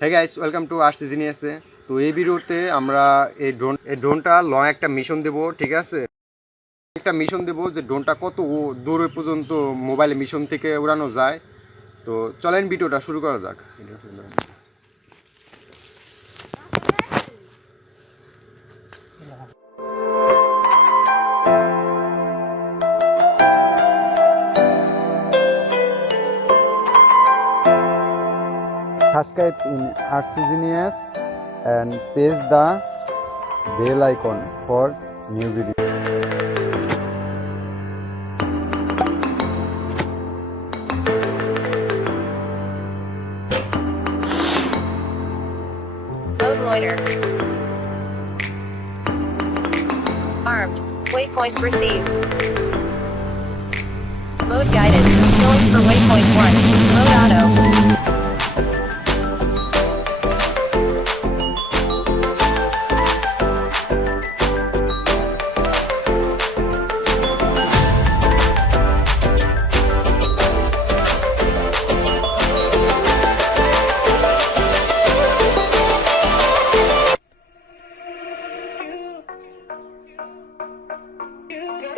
Hey guys, welcome to RcGenius. তো এই ভিডিওতে আমরা এই ড্রোনটা লং একটা মিশন দেব, ঠিক আছে? একটা মিশন দেব যে ড্রোনটা কত দূর পর্যন্ত মোবাইল মিশন থেকে উড়ানো যায়। তো চলেন ভিডিওটা শুরু করা যাক। Subscribe in RcGenius and press the bell icon for new video. Mode loiter. Armed. Waypoints received. Mode guided. Going for waypoint 1. Mode auto.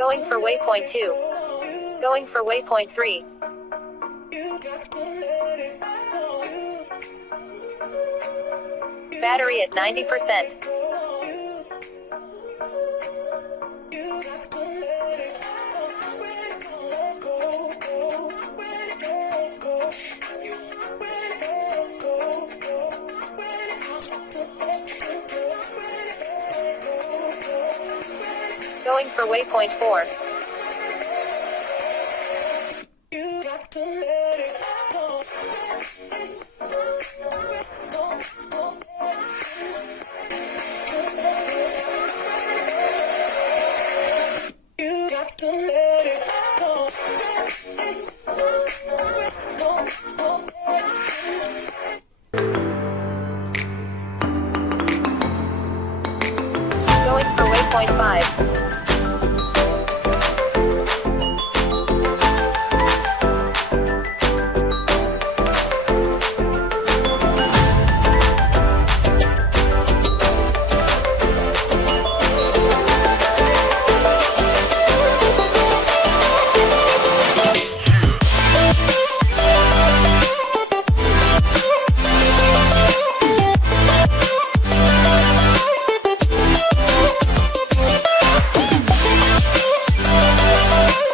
Going for waypoint 2. Going for waypoint 3. Battery at 90%. Going for waypoint 4. Going for waypoint 5.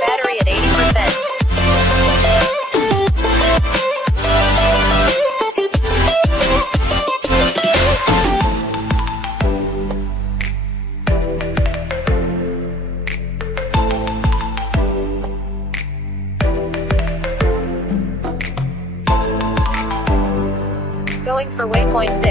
Battery at 80%. Going for waypoint 6.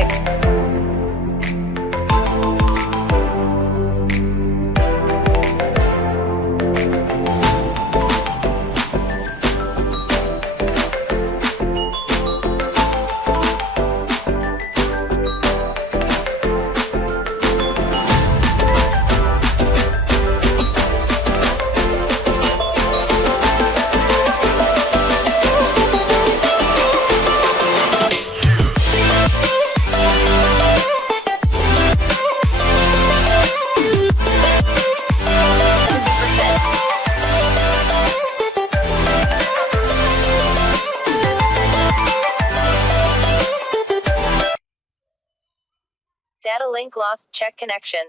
Data link lost. Check connection.